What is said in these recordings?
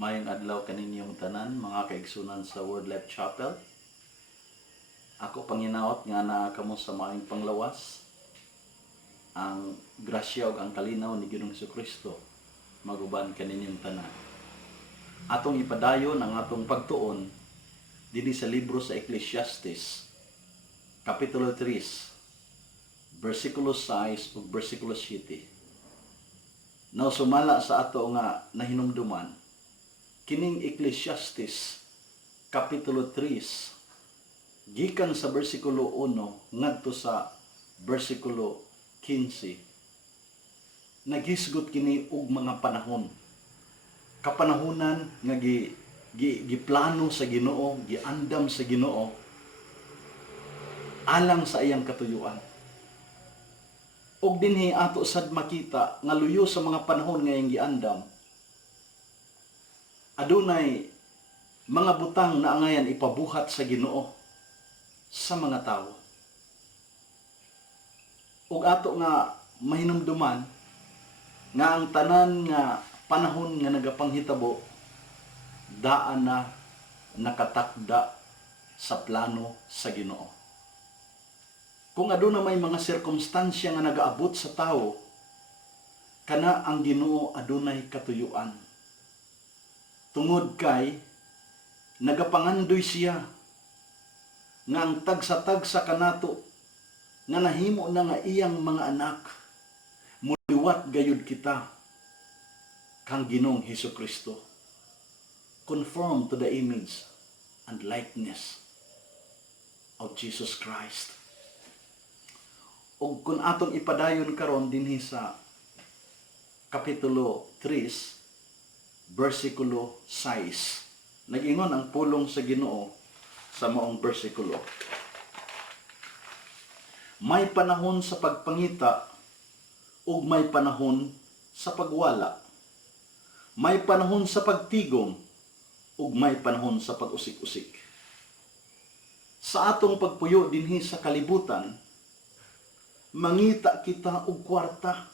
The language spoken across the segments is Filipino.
Mayong adlaw kaninyong tanan, mga kaigsunan sa Word Life Chapel. Ako panginaot nga na kamo sa maayong panglawas. Ang grasya ug ang kalinaw ni Ginoong Jesucristo maguban kaninyong tanan. Atong ipadayon ang atong pagtuon dinhi sa libro sa Ecclesiastes, Kapitulo 3, versikulo 6 ug versikulo 7. Now sumala sa ato nga nahinumduman kining Ecclesiastes Kapitulo 3 gikan sa bersikulo 1 ngadto sa bersikulo 15 naghisgot kini og mga panahon, kapanahunan nga giplano sa Ginoo, giandam sa Ginoo alang sa iyang katuyuan. Og dinhi ato sad makita nga luyo sa mga panahon nga iyang giandam, adunay mga butang na angayan ipabuhat sa Ginoo sa mga tao. Ug ato nga mahinumduman nga ang tanan nga panahon nga nagapanghitabo daan na nakatakda sa plano sa Ginoo. Kung aduna may mga sirkumstansya nga nagaabot sa tao, kana ang Ginoo adunay katuyuan. Tungod kay nagapangandoy siya nga ang tagsa-tagsa kanato nga nahimo na nga iyang mga anak muliwat gayud kita kang Ginoong Hesukristo, conform to the image and likeness of Jesus Christ. Og kung atong ipadayon karon dinhi sa Kapitulo 3 versikulo 6. Nag-ingon ang pulong sa Ginoo sa maong bersikulo. May panahon sa pagpangita ug may panahon sa pagwala. May panahon sa pagtigom ug may panahon sa pag-usik-usik. Sa atong pagpuyo dinhi sa kalibutan, mangita kita og kwarta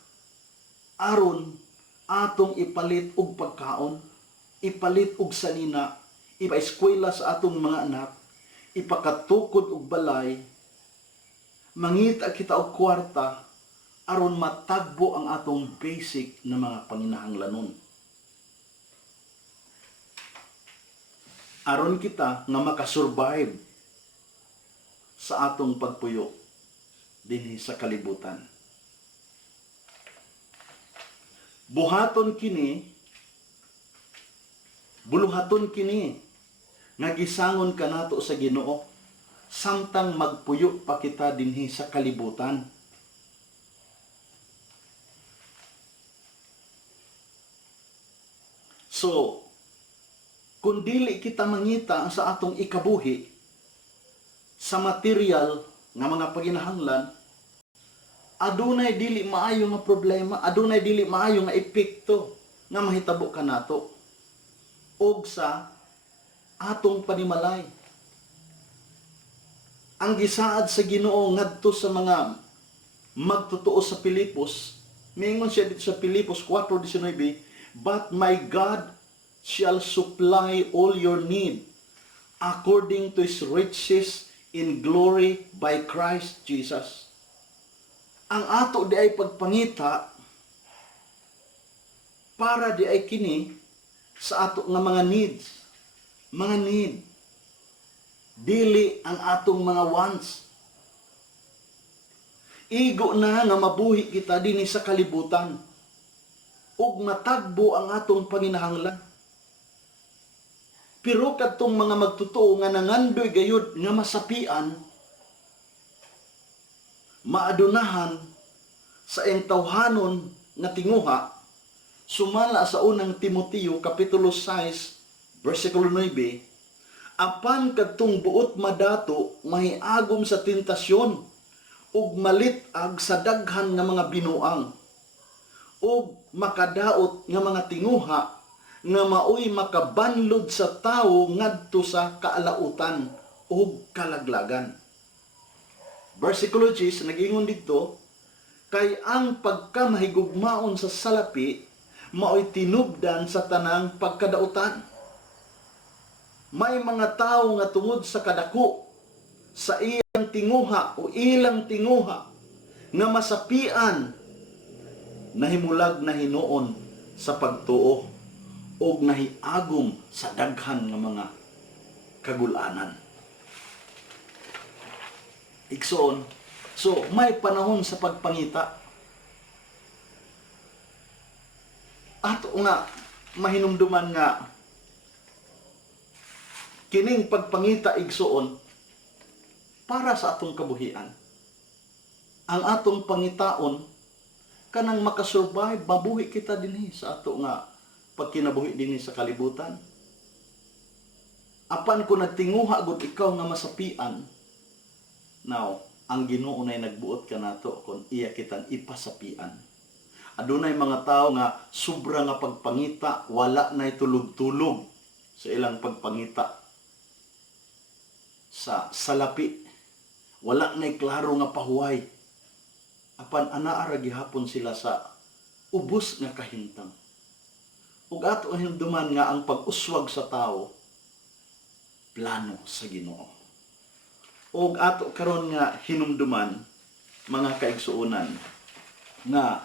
aron atong ipalit og pagkaon, ipalit og salina, ipaeskwela sa atong mga anak, ipakatukod og balay. Mangita kita og kwarta aron matagbo ang atong basic na mga panginahanglanon. Aron kita nga makasurvive sa atong pagpuyo dinhi sa kalibutan. Buhaton kini, buluhaton kini nga gisangon kanato sa Ginoo samtang magpuyo pa kita dinhi sa kalibutan. So, kung dili kita mangita sa atong ikabuhi sa material nga mga paginahanglan, adunay dili maayo nga problema, adunay dili maayo nga epekto nga mahitabo kanato og sa atong panimalay. Ang gisaad sa Ginoo ngadto sa mga magtotoo sa Pilipos, mingon siya dito sa Pilipos 4:19, "But my God shall supply all your need according to His riches in glory by Christ Jesus." Ang ato di ay pagpangita para di ay kini sa ato nga mga needs, mga need, dili ang atong mga wants. Igo na nga mabuhi kita dinhi sa kalibutan ug matagbo ang atong panginahanglan. Pero kadtong mga magtotoo nga nangandoy gayud nga masapian, maadunahan sa iyang tawhanon nga tinguha, sumala sa unang Timoteo Kapitulo 6 versikulo 9, "Apan kadtong buot madato mahiagom sa tentasyon ug malitag sa daghan nga mga binuang ug makadaot nga mga tinguha nga maoy makabanlod sa tawo ngadto sa kaalautan ug kalaglagan." Versikulo 10 nag-ingon dito, "Kay ang pagkamahigugmaon sa salapi mao'y tinubdan sa tanang pagkadautan. May mga tao nga tungod sa kadako sa iyang tinguha o ilang tinguha nga masapian nahimulag na hinuon sa pagtuo o nahiagom sa daghan nga mga kagulanan. Igsoon, so may panahon sa pagpangita. Ato nga mahinumduman nga kining pagpangita igsoon para sa atong kabuhian. Ang atong pangitaon kanang makasurvive, mabuhi kita dinhi sa ato nga pagkinabuhi dinhi sa kalibutan. Apan ko nagtinguha gud ikaw nga masapian, now ang Ginoo nay nagbuot ka nato kon iya kitang ipasapian. Adunay mga tao nga sobra nga pagpangita, wala nay tulog-tulog sa ilang pagpangita. Sa salapi, wala nay klaro nga pahuway. Apan anaa ra gihapon sila sa ubos nga kahintang. Ug ato hinumduman nga ang pag-uswag sa tao plano sa Ginoo. Ug ato karon nga hinumduman mga kaigsuonan nga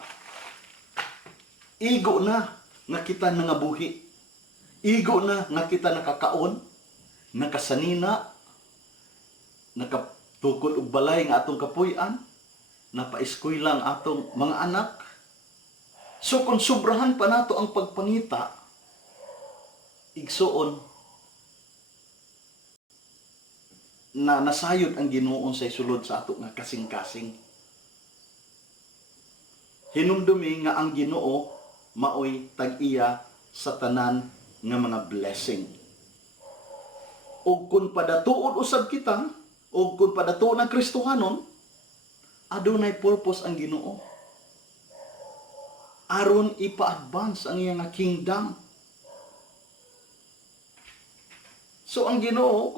igo na nga kita nangabuhi. Igo na nga kita nakakaon, nakasanina, nakatukod og balay nga atong kapuy-an, napaeskwela ang atong mga anak. So kung sobrahan pa nato ang pagpangita, igsuon na nasayod ang Ginoo sa isulod sa ato nga kasing-kasing. Hinumdumi nga ang Ginoo maoy tag-iya sa tanan nga mga blessing. O kung padatuon usab kita, o kung padatuon ang Kristohanon, adunay purpose ang Ginoo. Aron ipa-advance ang iyang kingdom. So ang Ginoo,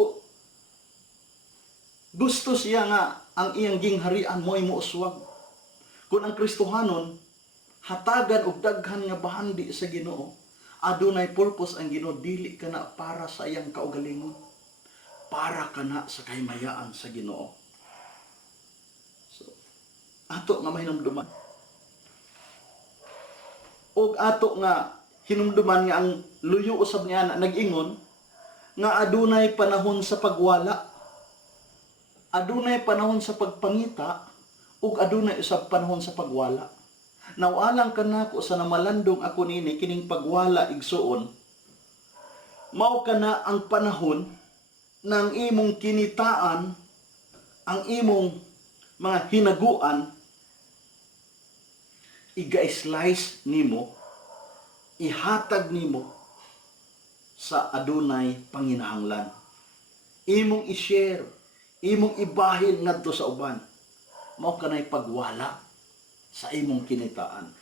gusto siya nga ang iyang gingharian mo'y muuswag. Kung ang Kristohanon, hatagan og daghan nga bahandi sa Ginoo, adunay purpose ang Ginoo, dili ka na para sa iyang kaugalingon, para ka na sa kahimayaan sa Ginoo. So, ato nga mahinumduman. Og ato nga hinumduman nga ang luyo usab niya na nag-ingon nga adunay panahon sa pagwala, adunay panahon sa pagpangita, ug adunay usab panahon sa pagwala. Nawalang kanako sa namalandong ako nini kining pagwala igsuon. Mao kana ang panahon ng imong kinitaan, ang imong mga hinaguan, iga-slice nimo, ihatag nimo sa adunay panginahanglan. Imong i-share, imong ibahin ngadto sa uban. Mao kanay pagwala sa imong kinitaan.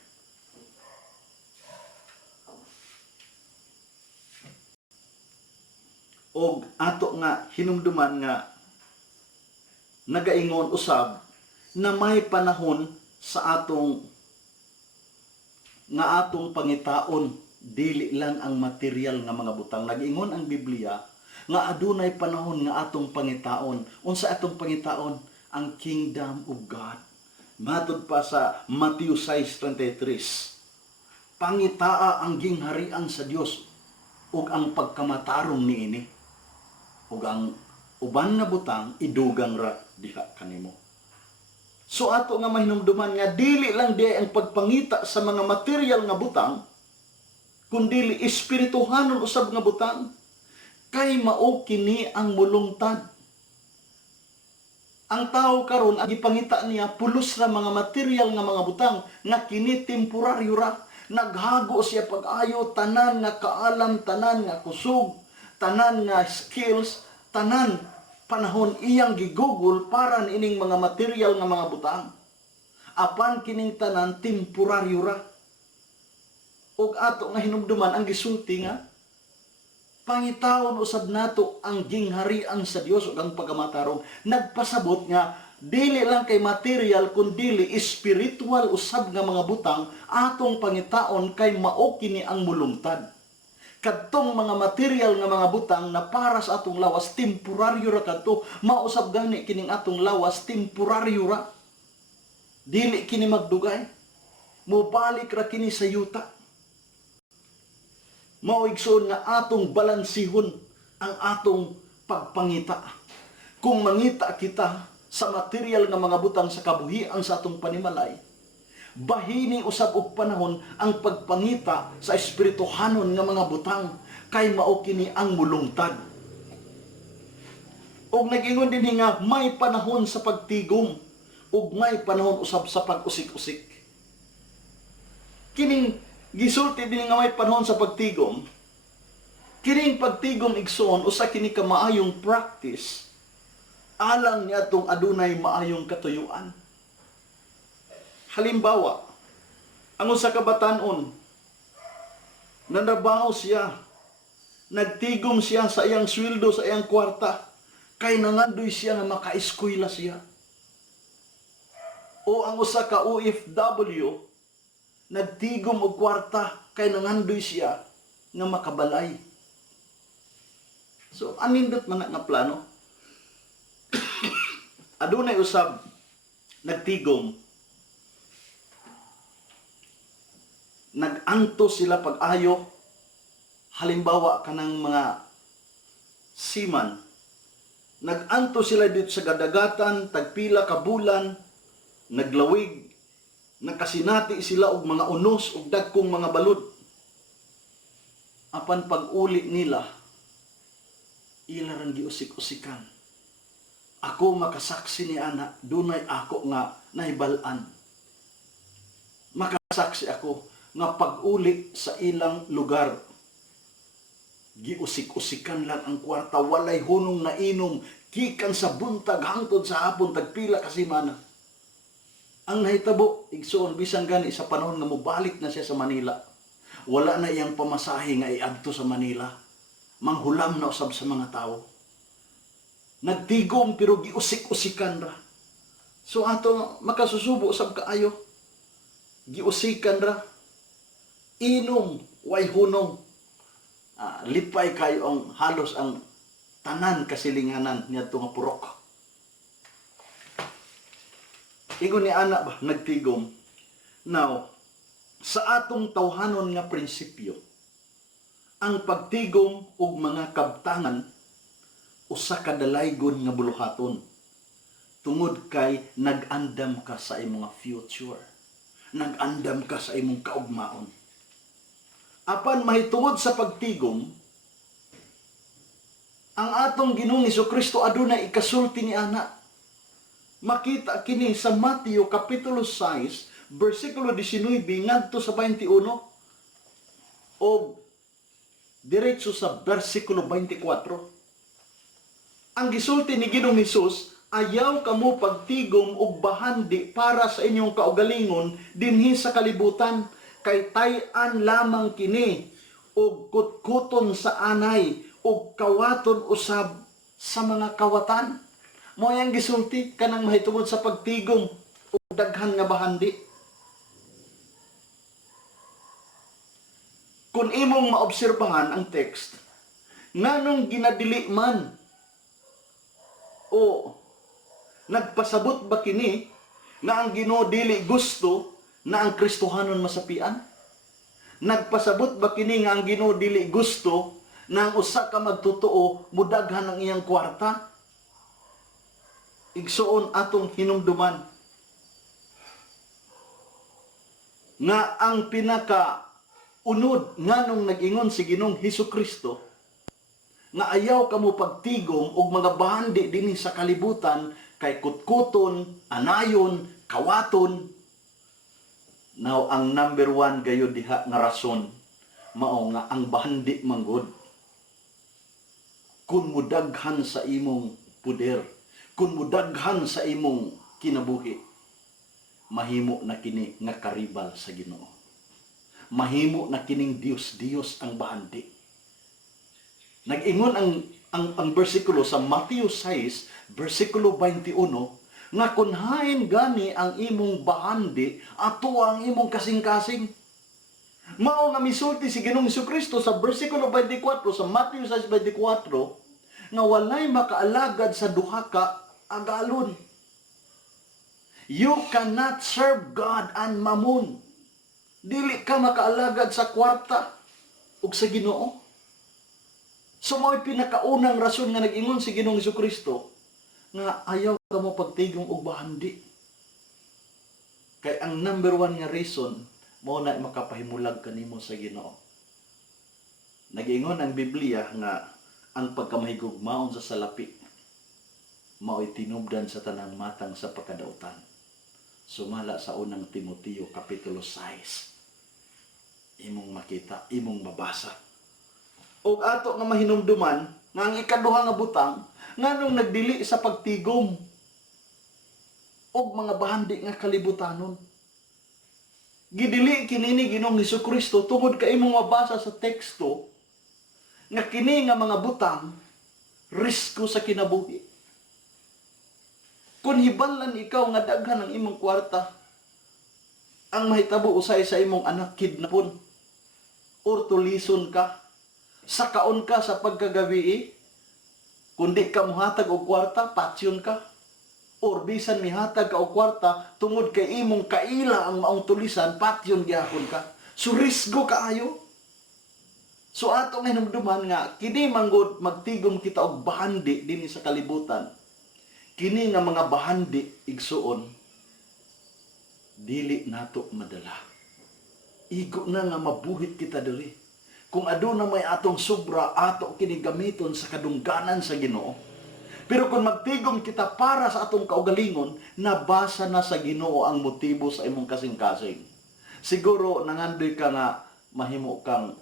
Og ato nga hinumduman nga nagaingon usab na may panahon sa atong pangitaon, dili lang ang material nga mga butang. Nag-ingon ang Biblia nga adunay panahon nga atong pangitaon. Unsa atong pangitaon? Ang kingdom of God. Matud pa sa Matthew 6:23. Pangitaa ang gingharian sa Dios ug ang pagkamatarong niini. Ug ang uban nga butang idugang ra diha kanimo. So ato nga mahinumduman nga dili lang di ang pagpangita sa mga material nga butang, kundi espirituhanon usab nga butang. Kay mao kini ang mulungtad. Ang tao karon ang gipangita niya pulos ra mga material nga mga butang nga kini temporaryo ra. Naghago siya pag-ayo tanan nga kaalam, tanan nga kusog, tanan nga skills, tanan panahon iyang gigugol para nining mga material nga mga butang. Apan kining tanan temporaryo ra. Ug ato nga hinumduman ang gisulti nga pangitawon usab nato ang gingharian sa Dios ug ang pagamatarong. Nagpasabot nga Dili lang kay material kundi spiritual usab nga mga butang atong pangitaon kay mao kini ang mulungtad. Kadtong mga material nga mga butang na para sa atong lawas temporaryo ra kadto, mausab gani kining atong lawas temporaryo ra. Dili kini magdugay. Mobalik ra kini sa yuta. Mao igsoon nga atong balansihon ang atong pagpangita. Kung mangita kita sa material nga mga butang sa kabuhian sa atong panimalay, bahini usab og panahon ang pagpangita sa espirituhanon nga mga butang kay mao kini ang mulungtad. Og nag-ingon din nga may panahon sa pagtigom ug may panahon usab sa pag-usik-usik. Kining gisulti din nga may panahon sa pagtigom. Kining pagtigom igsoon usa kini ka maayong practice alang niya itong adunay maayong katuyuan. Halimbawa, ang usa ka batan-on, nanrabaho siya, nagtigom siya sa iyang sweldo, sa iyang kwarta, kay nangandoy siya nga makaeskwela siya. O ang usa ka OFW, nagtigom og kwarta, kay nangandoy siya nga makabalay. So, anindot man nga plano. Adunay usab nagtigom, naganto sila pag-ayo. Halimbawa kanang mga seaman, naganto sila dito sa kadagatan tagpila ka bulan, naglawig, nakasinati sila og mga unos ug dagkong mga balod. Apan pag-uli nila, ila rang giusik-usikan. Ako makasaksi ni ana, dunay ako nga nahibalan. Makasaksi ako nga pag-uli sa ilang lugar, giusik-usikan lang ang kwarta, walay hunong na inom, gikan sa buntag hangtod sa hapon, tagpila ka semana. Ang nahitabo, igsoon, bisan gani sa panahon nga mobalik na siya sa Manila, wala na iyang pamasahe nga iadto sa Manila. Manghulam na usab sa mga tao. Nagtigom pero giusik-usikan ra. So ato makasusubo usab kaayo. Giusikan ra. Inom, way hunong. Lipay kayo ang halos ang tanan kasilinganan niadto nga purok. Ingon ni ana ba nagtigom. Now, sa atong tawhanon nga prinsipyo, ang pagtigom ug mga kabtangan usa ka dalaygon nga buluhaton. Tungod kay nag-andam ka sa imong future. Nag-andam ka sa imong kaugmaon. Apan mahitungod sa pagtigom, ang atong Ginoong Hesukristo adunay ikasulti ni ana. Makita kini sa Mateo kapitulo 6, bersikulo 19 ngadto sa 21 o diretso sa bersikulo 24. Ang gisulti ni Ginoong Hesus, ayaw kamo pagtigom og bahandi para sa inyong kaugalingon dinhi sa kalibutan, kay tay-an lamang kini og kutkuton sa anay og kawaton usab sa mga kawatan. Mao yang gisulti kanang mahitungod sa pagtigom og daghan nga bahandi. Kung imong maobserbahan ang text, nganong ginadili man o nagpasabot ba kini na ang Ginoo dili gusto na ang Kristohanon masapian? Nagpasabot ba kini nga ang Ginoo dili gusto na ang usa ka magtotoo mudaghan ang iyang kwarta? Igsuon atong hinumduman nga ang pinaka unod nganong nag-ingon si Ginoong Hesukristo nga ayaw kamo pagtigom og mga bahandi dinhi sa kalibutan kay kutkuton, anayon, kawaton. Now ang number 1 gayud diha nga rason mao nga ang bahandi manggod. Kun mudaghan sa imong puder, kun mudaghan sa imong kinabuhi, mahimo na kini nga karibal sa Ginoo. Mahimo na kining Dios ang bahandi. Nag-ingon ang bersikulo sa Mateo 6, bersikulo 21, nga kunhain gani ang imong bahandi ato ang imong kasing-kasing. Mao nga misulti si Ginoong Jesucristo sa bersikulo 24 sa Matthew 6:24 nga walay makaalagad sa duha ka agalon. You cannot serve God and mammon. Dili ka makaalagad sa kwarta ug sa Ginoo. So mao'y pinakaunang rason nga nag-ingon si Ginoong Jesucristo nga ayaw ka mo pagtigom og bahandi. Kay ang number one nga reason mao na makapahimulag kanimo sa Ginoo. Nag-ingon ang Biblia nga ang pagkamahigugmaon sa salapi mao'y tinubdan sa tanang matang sa pagkadautan. Sumala sa unang Timoteo kapitulo 6. Imong makita, imong mabasa. O ato nga mahinumduman nga ang ikaduha nga butang nganong nagdili sa pagtigom og mga bahandi nga kalibutanon. Gidili kinini Ginoong Hesukristo tungod kay imong mabasa sa teksto nga kini nga mga butang risko sa kinabuhi. Kung hibalan ikaw nga daghan ang imong kwarta, ang mahitabo usay sa imong anak kidnapon or tulison ka, sakaon ka sa pagkagabi, kundi ka muhatag og kwarta, patsyon ka. Or bisan mihatag ka og kwarta, tungod kay imong kaila ang maong tulisan, patyon gyapon ka. So risgo kaayo. So ato nga hinumduman nga, kini manggod magtigom kita og bahandi dinhi sa kalibutan. Kini nga mga bahandi igsuon, dili nato madala. Igo na nga mabuhit kita diri. Kung aduna may atong sobra, ato kini gamiton sa kadungganan sa Ginoo. Pero kung magtigom kita para sa atong kaugalingon, nabasa na sa Ginoo ang motibo sa imong kasing-kasing. Siguro nangandoy ka nga mahimo kang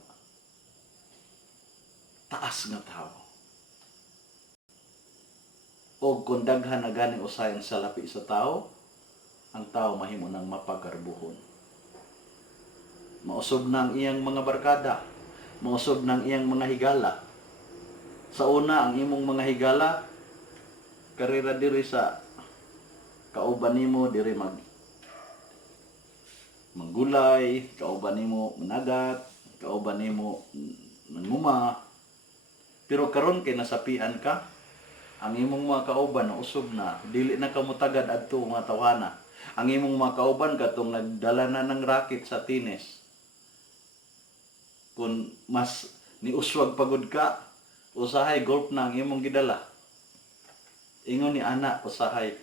taas nga tao. O kung daghan na gani usayang salapi sa tao, ang tao mahimo nang mapagarbuhon. Mausob na ang iyang mga barkada, mausob na ang iyang mga higala. Sa una, ang imong mga higala, karera diri sa kauban nimo diri manggulay, kauban nimo managat, kauban nimo nanguma. Pero karon kay nasapian ka, ang imong mga kauban na usog na, dili na ka mutagad adto nga tawana. Ang imong mga kauban katong nagdala na ng racket sa tennis. Kung mas niuswag pagod ka, usahay golf na ang imong gidala. Ingon ni anak usahay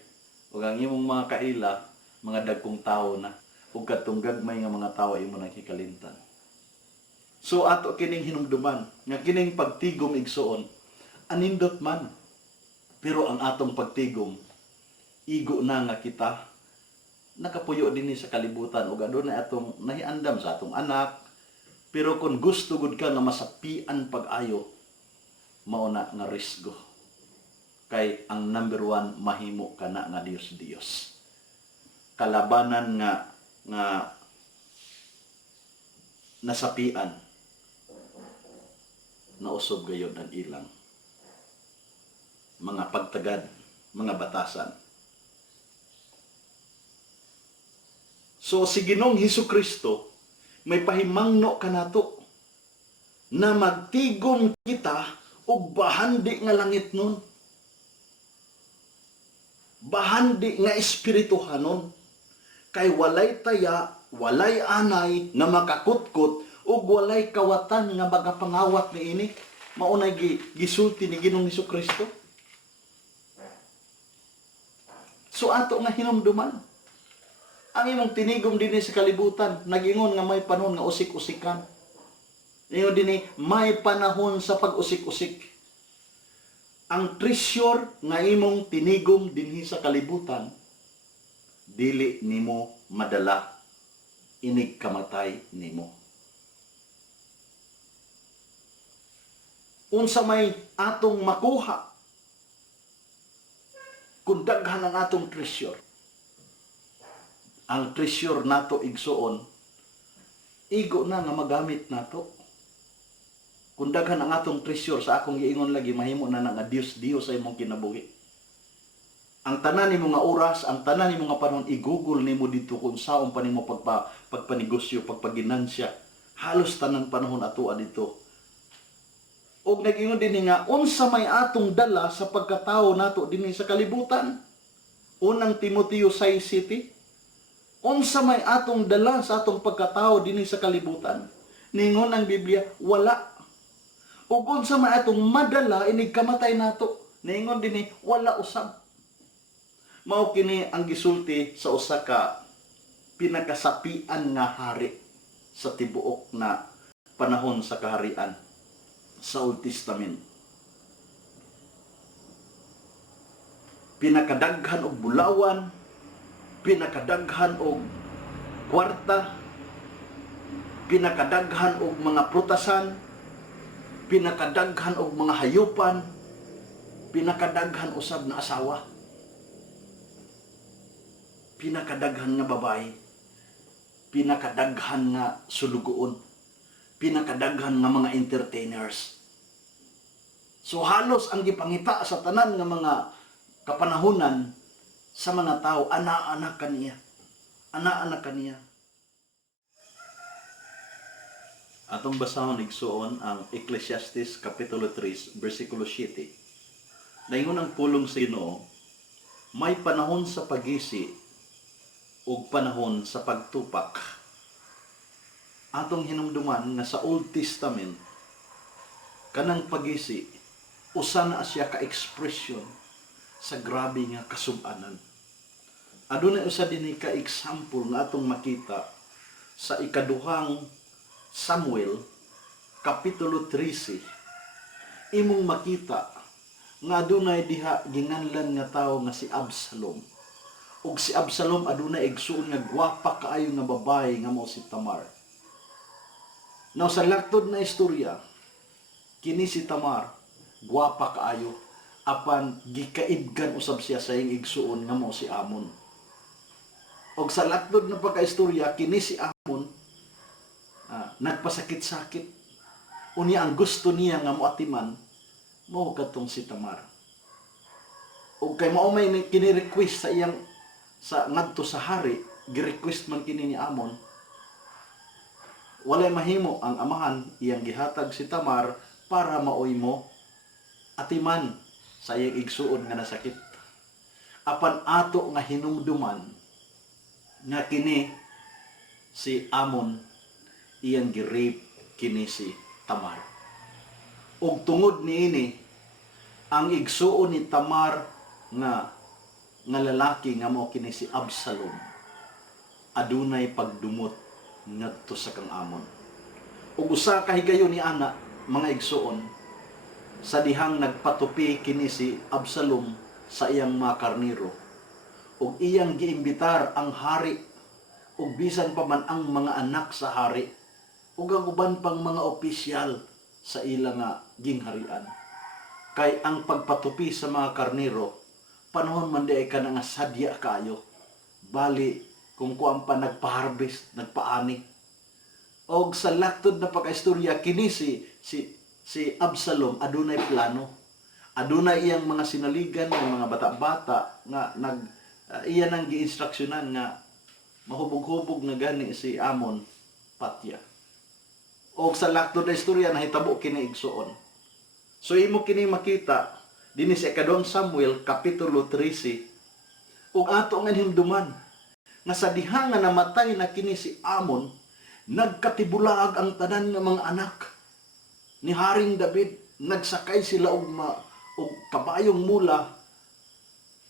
ug ang imong mga kaila mga dagkong tawo na ug katong gagmay nga mga tawo imo nakikalimtan. So ato kining hinumduman nga kining pagtigom igsuon anindot man, pero ang atong pagtigom igo na nga kita nakapuyo dinhi sa kalibutan ug adunay atong nahiandam sa atong anak. Pero kung gusto gud ka nga masapian pag-ayo, mao na nga risgo. Kay ang number one, mahimo ka na nga Dios. Kalabanan nga nasapian, nausob gayod ang ilang mga pagtagad, mga batasan. So si Ginoong Hesukristo, may pahimangno kanato na magtigom kita og bahandi nga langit nun. Bahandi nga espirituhanon. Kay walay taya, walay anay nga makakutkot ug walay kawatan nga magapangawat niini. Maunay gisulti ni Ginoong Hesukristo. So ato nga hinumduman, ang imong tinigom dinhi sa kalibutan, nag-ingon nga may panahon nga usik-usikan. Ingon dinhi may panahon sa pag-usik-usik. Ang treasure nga imong tinigom dinhi sa kalibutan, dili nimo madala, inig kamatay nimo. Unsa may atong makuha kung daghan ang atong treasure. Ang treasure nato igsuon, igo na nga magamit nato. Kung daghan ang atong treasure sa akong giingon lagi, mahimo na nga Dios sa imong kinabuhi. Ang tanan nimo nga oras, ang tanan nimo nga panahon i-google nimo dito kung saon pa nimo pagpanegosyo, pagpaginansya. Halos tanan panahon atoa dito. Og nag-ingon din nga unsa may atong dala sa pagkatao nato dinhi sa kalibutan. Unang Timoteo 6:7. Unsa may atong dala sa atong pagkatao dinhi sa kalibutan. Ningon ang Biblia, wala. Ug unsa may atong madala inig kamatay nato. Ningon dinhi, wala usab. Mao kini ang gisulti sa usa ka pinakasapian nga hari sa tibuok na panahon sa kaharian sa Old Testament. Pinakadaghan og bulawan, pinakadaghan og kwarta, pinakadaghan og mga prutasan, pinakadaghan og mga hayupan, pinakadaghan usab na asawa, pinakadaghan nga babae, pinakadaghan nga sulugoon, pinakadaghan nga mga entertainers. So halos ang gipangita sa tanan nga mga kapanahunan sa mga tao, ana-anak kaniya. Ana-anak kaniya. Atong basahon igsuon ang Ecclesiastes Kapitulo 3, versikulo 7. Daingon ang pulong sa Ginoo, may panahon sa pagisi ug panahon sa pagtupak. Atong hinumduman nga sa Old Testament, kanang pagisi, usa na siya ka-expression sa grabe nga kasub-anan. Adunay usa dinhi ka example nga atong makita sa ikaduhang Samuel Kapitulo 13. Imong makita nga adunay diha ginganlan nga tawo nga si Absalom. Ug si Absalom adunay igsuon nga gwapa kaayo nga babae nga mao si Tamar. Now sa laktod na istorya, kini si Tamar gwapa kaayo apan gikaibgan usab siya sa iyang igsuon nga mao si Amon. Og sa laktod na pagkaistorya, kini si Amon nagpasakit-sakit. Unya ang gusto niya nga moatiman mao kadtong si Tamar. Og kay mao may kini-request sa iyang sa ngadto sa hari, gi-request man kini ni Amon. Walay mahimo ang amahan iyang gihatag si Tamar para maoy mo atiman sa iyang igsuon nga nasakit. Apan ato nga hinumduman nga kini si Amon iyang gi-rape kini si Tamar. Ug tungod niini ang igsuon ni Tamar nga lalaki nga mao kini si Absalom adunay pagdumot ngadto sa kang Amon. Ug usa ka higayon ni ana mga igsuon sa dihang nagpatupi kini si Absalom sa iyang mga karniro ug iyang giimbitar ang hari ug bisan pa man ang mga anak sa hari ug ang uban pang mga opisyal sa ilang nga gingharian. Kay ang pagpatupi sa mga karniro panahon man di ay ka nga sadya kayo. Bali, kung kuan pa nagpa-harvest, nagpaani. Og sa laktod na pagkaistorya, kini si Absalom adunay plano. Adunay iyang mga sinaligan ng mga bata-bata nga iyan ang gi-instruksyonan nga mahubog-hubog na gani si Amon patya. Og sa laktod na istorya nahitabo kini igsuon. So imo kini makita dinhi sa ikaduhang Samuel Kapitulo 13. Ug ato nga himduman nga sa diha nga namatay na kini si Amon, nagkatibulaag ang tanan nga mga anak ni Haring David. Nagsakay sila og kabayong mula,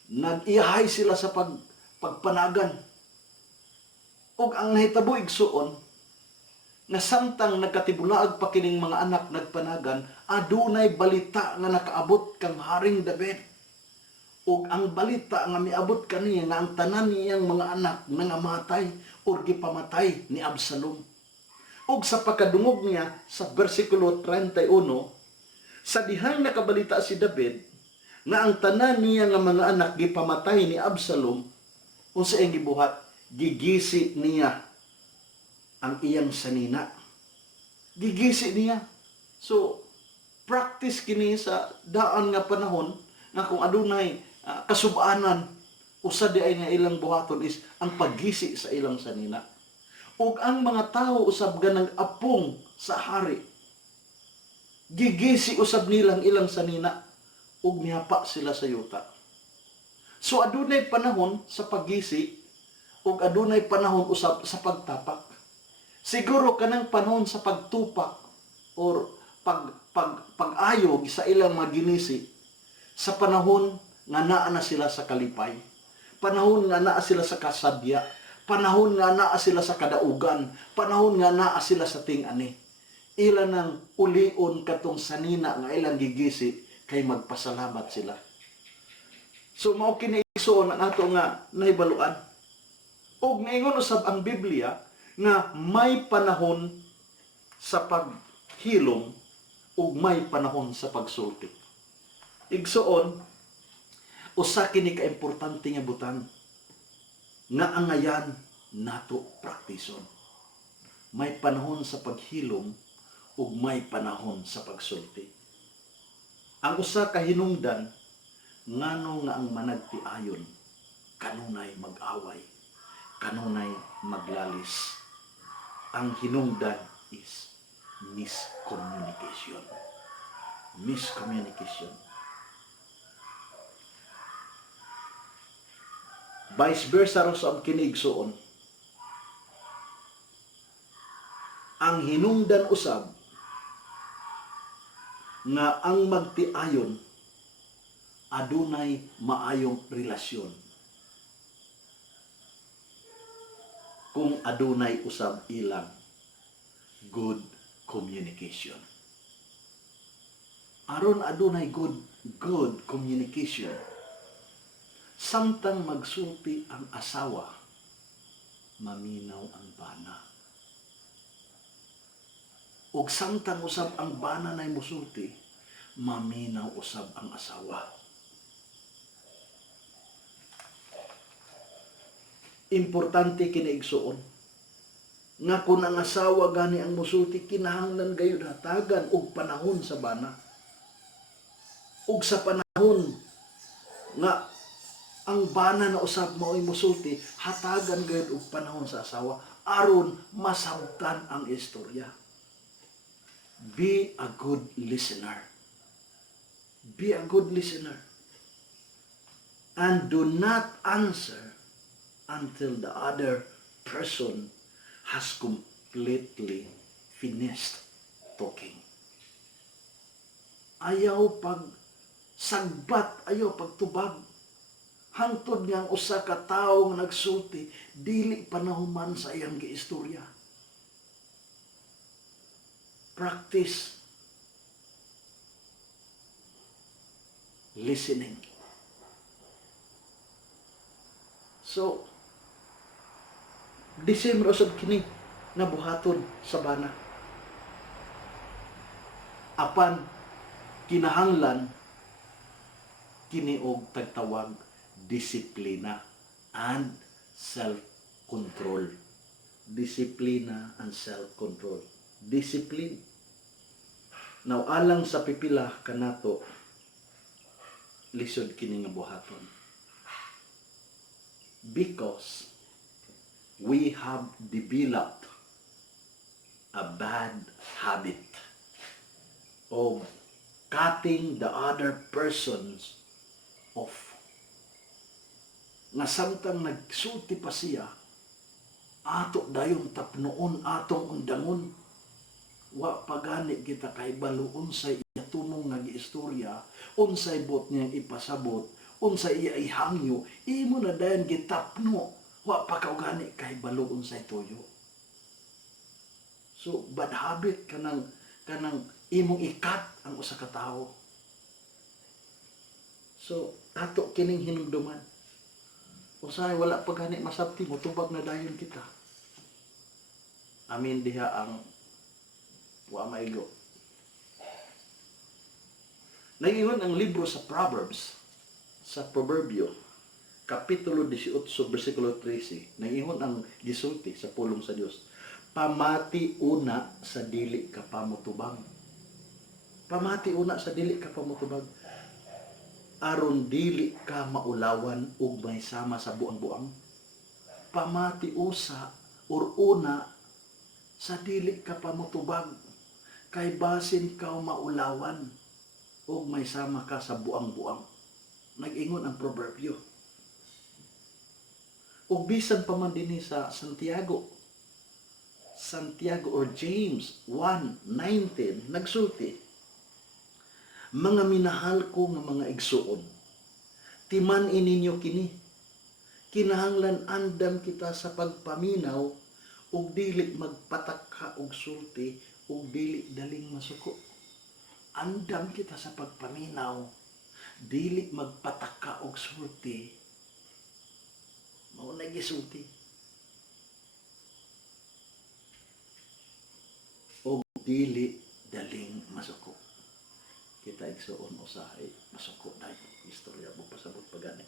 nag-iyahay sila sa pagpanagan. Ug ang nahitabo igsuon nga samtang nagkatibulaag pa kining mga anak nagpanagan, adunay balita nga nakaabot kang Haring David. Ug ang balita nga miabot kaniya nga ang tanan niyang mga anak nangamatay o gipamatay ni Absalom. Ug sa pagkadungog niya sa bersikulo 31, sa dihang nakabalita si David nga ang tanan niya nga mga anak gipamatay ni Absalom, unsa iyang gibuhat? Gigisi niya ang iyang sanina. Gigisi niya. So, practice kini sa daan nga panahon nga kung adunay Kasubanan usa di ay nga ilang buhaton is ang paggisi sa ilang sanina. Ug ang mga tao usab ganang apong sa hari, gigisi usab nilang ilang sanina ug mihapa sila sa yuta. So adunay panahon sa paggisi ug adunay panahon usab sa pagtapak. Siguro kanang panahon sa pagtupak or pag-ayog sa ilang mga ginisi sa panahon nga naa na sila sa kalipay, panahon nga naa sila sa kasadya, panahon nga naa sila sa kadaugan, panahon nga naa sila sa ting-ani. Ilan ang ulion katong sanina nga ilang gigisi kay magpasalamat sila. So mao kini igsoon ang ato nga nahibaluan. Og naingon usab ang Biblia nga may panahon sa paghilom ug may panahon sa pagsulti. Igsoon, usa kini ka importante nga butang nga angayan nato praktison. May panahon sa paghilom ug may panahon sa pagsulti. Ang usa ka hinungdan ngano nga ang managtiayon kanunay mag-away, kanunay maglalis. Ang hinungdan is miscommunication. Miscommunication. Vice versa ro sa kini igsoon. Ang hinungdan usab nga ang magtiayon adunay maayong relasyon. Kung adunay usab ilang good communication. Aron adunay good communication, samtang magsulti ang asawa, maminaw ang bana. Ug samtang usab ang bana nay musulti, maminaw usab ang asawa. Importante kini igsuon nga kung ang asawa gani ang musulti, kinahanglan gayud hatagan og panahon sa bana. Ug sa panahon nga ang bana na usab mao'y musulti, hatagan gayud og panahon sa asawa aron masabtan ang istorya. Be a good listener. Be a good listener. And do not answer until the other person has completely finished talking. Ayaw pag sagbat, ayaw pagtubag. Hangtod nga ang usa ka tawo nga nagsulti, dili pa nahuman sa iyang giistorya. Practice listening. So, December usab kini nabuhaton sa bana. Apan kinahanglan kini og tagtawag disiplina and self-control. Disiplina and self-control. Discipline. Now alang sa pipila kanato, lisod kini nga buhaton. Because we have developed a bad habit of cutting the other persons off. Nga samtang nagsulti pa siya, ato dayon tapnoon atong undangon. Wa pagani kita kay balo unsay iya tumong nga giistorya, unsay bot niyang ipasabot, unsay iya ihangyo, imo na dayon gitapno. Wa pa kaugani kay balo unsay tuyo. So bad habit kanang imong ikat ang usa ka tawo. So ato kining hinumduman. Usahay wala pa gani masabti, mutubag na dayon kita. Amin diha ang wa maigo. Nagingon ang libro sa Proverbs, sa Proverbio, Kapitulo 18, versikulo 13, nagingon ang gisulti sa pulong sa Dios. Pamati una sa dili ka pamutubag. Pamati una sa dili ka pamutubag. aron dili ka maulawan ug may sama sa buang-buang. Pamati usa or una sa dili ka pamutubag kay basin ka maulawan ug may sama ka sa buang-buang. Nag-ingon ang proverbio. Ug bisan pa man dinhi sa Santiago or James 1:19 nagsulti, mga minahal ko nga mga igsuon, timan ininyo kini, kinahanglan andam kita sa pagpaminaw ug dili magpatakha og sulti ug dili daling masuko. Andam kita sa pagpaminaw, dili magpatakha og sulti. Mao na gisulti. Og dili daling masuko. Kita igsuon usahay masuko dayon. Istorya mo pasabot pagani.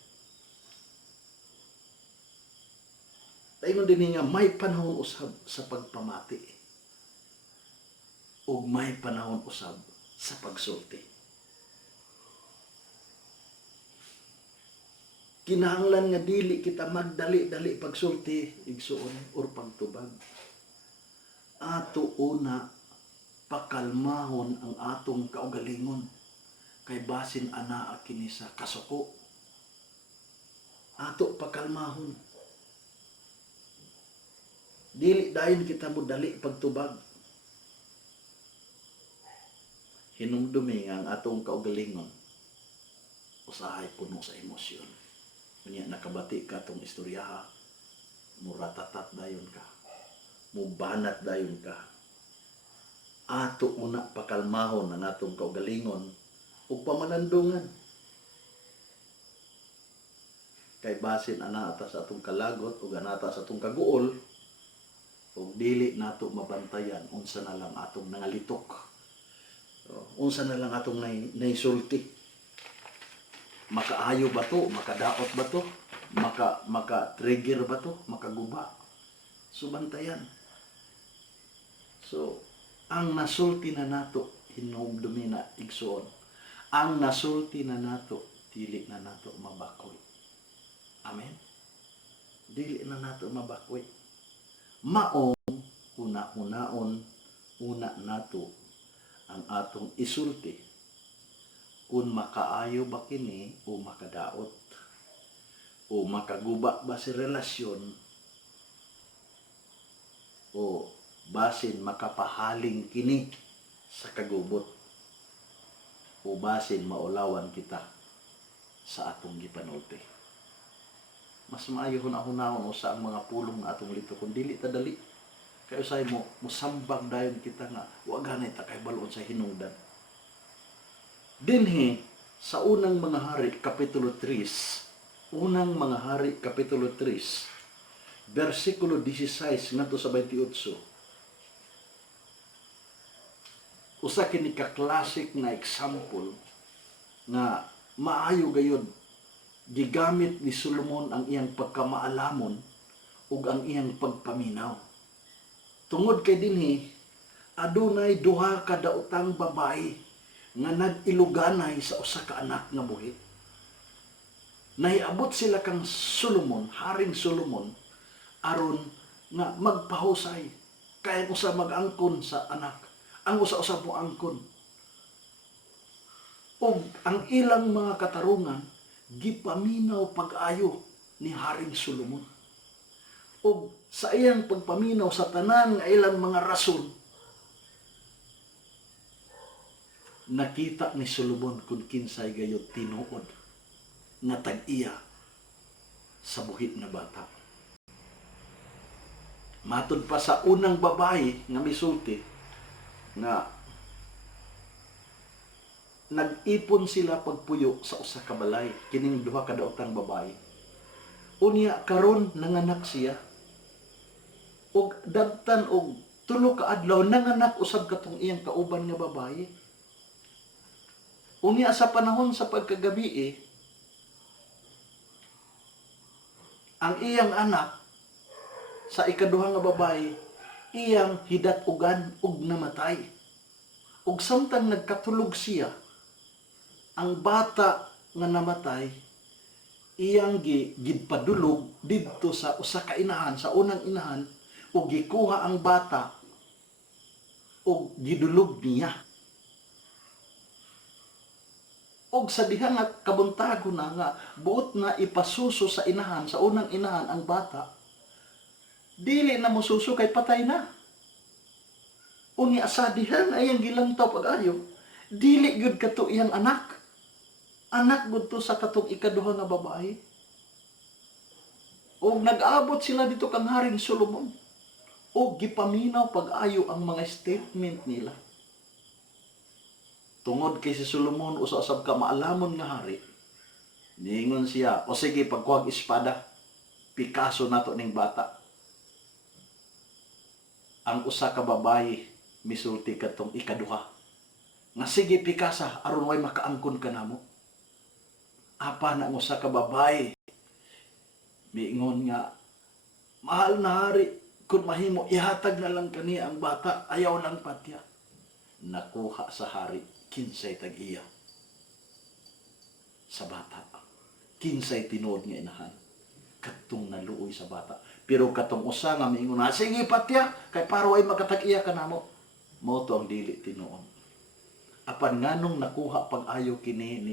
Dayon din nga may panahon usab sa pagpamati. Ug may panahon usab sa pagsulti. Kinahanglan nga dili kita magdali-dali pagsulti, igsuon or pagtubag. Ato una pakalmahon ang atong kaugalingon kay basin anaa kini sa kasuko. Ato pakalmahon. Dili dayon kita mo dali pagtubag. Hinumdumi nga ang atong kaugalingon usahay puno sa emosyon. Kunya nakabati ka tong istoryaha, muratatat dayon ka, mubanat dayon ka. Ato una pakalmahon ang atong kaugalingon ug pamalandungan. Kay basin anata sa atong kalagot ug anata sa atong kaguol ug dili nato mabantayan unsa na lang atong nangalitok. Unsa na lang atong naisulti. Makaayo ba to? Makadaot ba to? Maka-trigger ba to? Makaguba? Subantayan. So, ang nasulti na nato, hinumdumi na igsuon. Ang nasulti na nato, dili na nato mabakoy. Amen? Dili na nato mabakoy. Maong, una-unaon, una nato ang atong isulti kung makaayo ba kini o makadaot o makaguba ba si relasyon o basin makapahaling kini sa kagubot o basin maulawan kita sa atong gipanulti. Mas maayo hunahunahon sa ang mga pulong na atong lito kung dili ta dali kayo say mo musambag dayon kita nga wa ganay ta kay balon sa hinungdan. Dinhi sa unang mga hari kapitulo 3, versikulo 16 ngadto sa 28. Usa kini ka classic na example nga maayo gayud gigamit ni Solomon ang iyang pagkamaalamon ug ang iyang pagpaminaw. Tungod kay dinhi adunay duha ka daotang babae nga nag-iluganay sa usa ka anak nga buhi. Nahiabot sila kang Solomon, Haring Solomon, aron nga magpahusay kay usa mag-angkon sa anak, ang usa-usa mo angkon. Og ang ilang mga katarungan gipaminaw pag-ayo ni Haring Solomon. Og sa iyang pagpaminaw sa tanan nga ilang mga rason, nakita ni Solomon kung kinsay gayud tinuod nga tag-iya sa buhit na bata. Matod pa sa unang babae nga misulti nga nag-ipon sila pagpuyo sa usa ka balay kining duha ka daotang babae. Unya karon nanganak siya og dabtan og 3 ka adlaw nanganak usab katong iyang kauban nga babae. Unya sa panahon sa pagkagabi ang iyang anak sa ikaduha nga babae iyang hidat-ugan ug namatay. Ug samtang nagkatulog siya, ang bata nga namatay, iyang gidpadulog didto sa usa ka inahan, sa unang inahan, ug gikuha ang bata ug gidulog niya. Og sa diha nga kabuntago na nga buot na ipasuso sa inahan, sa unang inahan ang bata, dili na mo suso kay patay na. Unya sa diha nga iyang gilantaw pag-ayo, dili gyud kato iyang anak. Anak gud to sa katong ikaduha nga babae. Og nag-abot sila dito kang Haring Solomon. Og gipaminaw pag-ayo ang mga statement nila. Tungod kay si Solomon usa-usab ka maalamon nga hari, niingon siya, o sige, pagkuhag espada, Picasso nato ning bata. Ang usa ka babae misulti katong ikaduha, nga sige Picasa, aron way makaangkon ka namo. Apa na ang usa ka babae miingon nga, mahal na hari, kung mahimo ihatag na lang kaniya ang bata, ayaw lang patya. Nakuha sa hari 15 tag-iya sa bata. 15 tinuod nga inahan. Katong naluoy sa bata. Pero katong usa nga miingon na, sige patya, kay para ay makatag-iya ka namo. Mao to ang dili tinuod. Apan nganong nakuha pag-ayo kini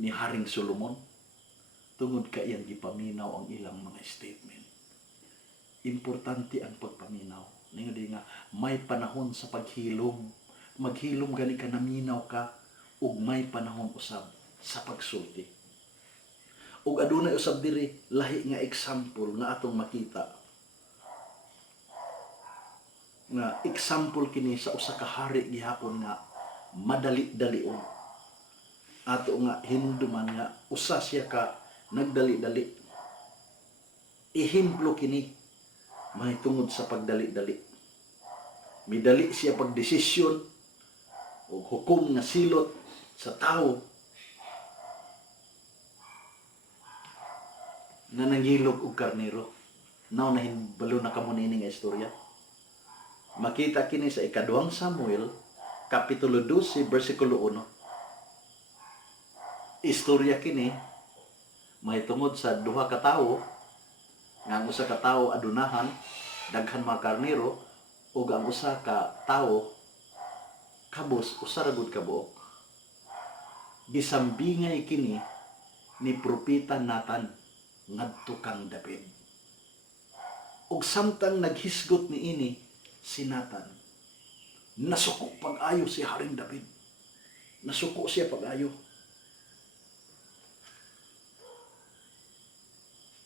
ni Haring Solomon, tungod ka iyang gipaminaw ang ilang mga statement. Importante ang pagpaminaw. Ningon nga, may panahon sa paghilom. Maghilom gani ka, naminaw ka, ug may panahon usab sa pagsulti. Ug adunay usab diri lahi nga example nga atong makita. Nga example kini sa usa ka hari gihapon nga madali-dalion. Ato nga hinduman nga usa siya ka nagdali-dali. Ehemplo kini may tungod sa pagdali-dali. Midali siya pagdesisyon o hukom nga silot sa tao na nanghilog og karnero. Now nahinbalo na kamo nini nga istorya. Makita kini sa ikaduhang Samuel kapitulo 12 bersikulo 1. Istorya kini may tungod sa duha ka tawo nga ang usa ka tawo adunahan daghan mga karnero ug ang usa ka tawo kabos usa ra gud ka buok. Gisambingay kini ni propeta Nathan ngadto kang David. Ug samtang naghisgot niini si Nathan, nasuko pag-ayo si Haring David. Nasuko siya pag-ayo.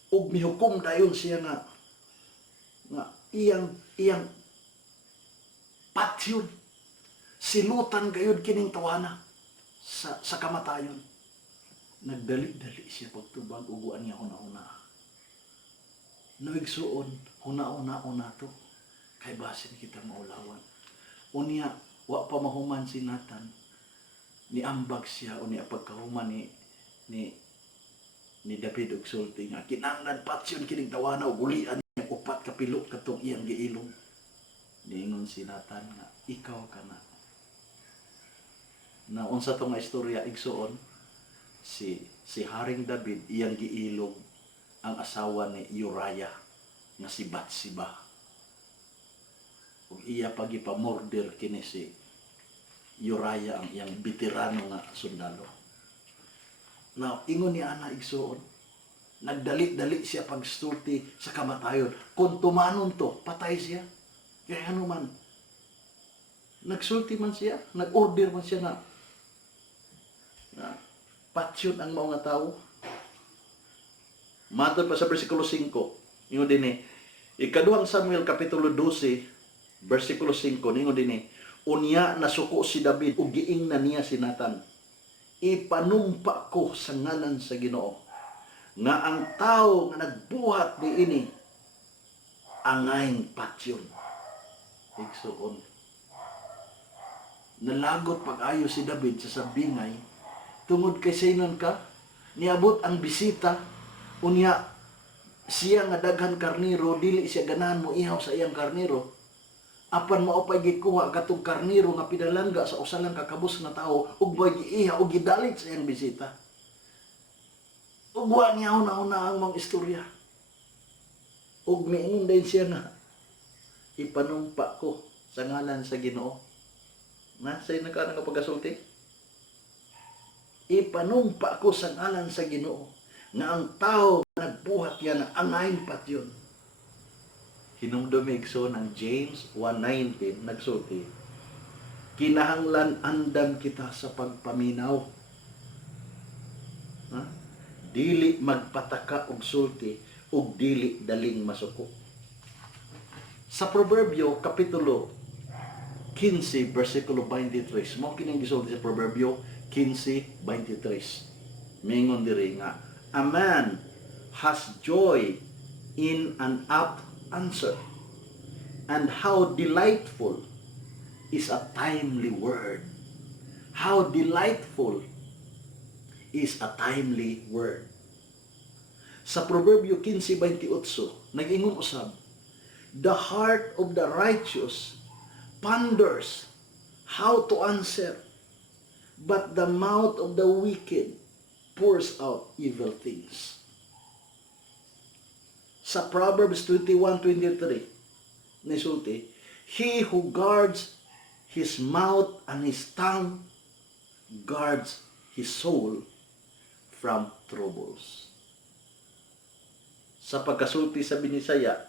Ug mihukom dayon siya nga iyang patyon silutan gayud kining tawana sa kamatayon. Nagdali-dali siya pagtubag uguan niya una-una. Naigsuon una-una to kay basin kita maulawan. Unya wa pa mahuman si Nathan ni ambag siya o ni pagkahuman ni David ug sulti nga kinahanglan patyon kining tawana ug ulian niya upat ka pilo katong iyang giilong. Niingon si Nathan nga ikaw kana. Na unsa to nga istorya igsuon si Haring David iyang giilog ang asawa ni Uriah nga si Bathsheba. Ug iya pagipamorder kini si Uriah ang iyang veterano nga sundalo. Now, ingon ni ana igsuon, nagdali-dali siya pagsulti sa kamatayon. Kung tumanon to, patay siya. Kaya ano man, nagsulti man siya, nag-order man siya na patsyon ang mga tao. Matod pa sa versikulo 5, ingon din ikaduhang Samuel kapitulo 12, versikulo 5, ingon din unya nasuko si David ug giingnan niya si Nathan. Ipanumpa ko sa ngalan sa Ginoo nga ang tao nga nagbuhat niini angayng patyon. Igsuon, nalagot pag-ayo si David sa sabingay tungod kay saynon ka niabot ang bisita unya siya nga daghan karnero dili siya ganahan mo ihaw sa iyang karnero Apan mao pay gikuha katong karniro nga pinalangga sa usa lang kakabus nga tawo ug mo'y giiha ug gidalit sa iyang bisita. Ug wa niya una ang mga istorya. Ug miingon din siya nga ipanumpa ko sa ngalan sa Ginoo. Na say nagkaano nga pagasulti? Ipanumpa ko sa ngalan sa Ginoo nga ang tao nagbuhat yan angayn pat yun. Hinumdumi igsoon ang James 1:19 nagsulti, kinahanglan andam kita sa pagpaminaw. Ha? Dili magpataka og sulti ug dili daling masuko. Sa Proverbio kapitulo 15 versikulo 23, mo kining gisulti sa Proverbio 15:23. Mingon diri nga, a man has joy in an apt answer, and how delightful is a timely word. How delightful is a timely word. Sa Proverbio 15:28, nag-ingon usab, the heart of the righteous ponders how to answer, but the mouth of the wicked pours out evil things. Sa Proverbs 21:23, nisulti, he who guards his mouth and his tongue guards his soul from troubles. Sa pagkasulti sa binisaya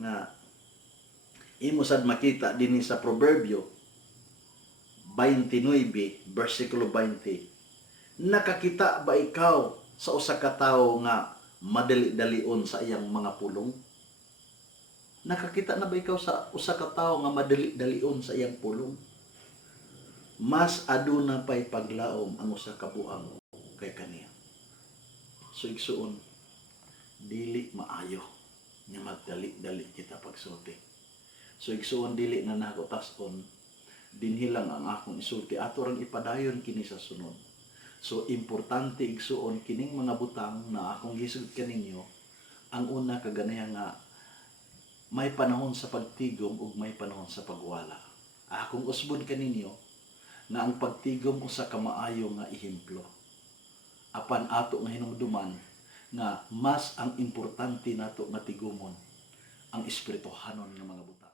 nga imo sad makita dinhi sa Proverbio 29 versikulo 20, nakakita ba ikaw sa usa ka tawo nga madali-dalion sa iyang mga pulong? Nakakita na ba ikaw sa usa ka tawo nga madali-dalion sa iyang pulong? Mas aduna pay paglaom ang usa ka buang kay kaniya. So igsuon, dili maayo nga magdali-dali kita pagsulti. So igsuon, dili na nako tas-on, dinhi lang ang akong isulti ato rang ipadayon kini sa sunod. So, importante igsuon kining mga butang na akong gisud kaninyo, ang una kaganayan nga may panahon sa pagtigom ug may panahon sa pagwala. Akong usbon kaninyo na ang pagtigom usa ka maayo nga ehemplo. Apan ato nga hinumduman nga mas ang importante nato nga tigomon ang espirituhanon nga mga butang.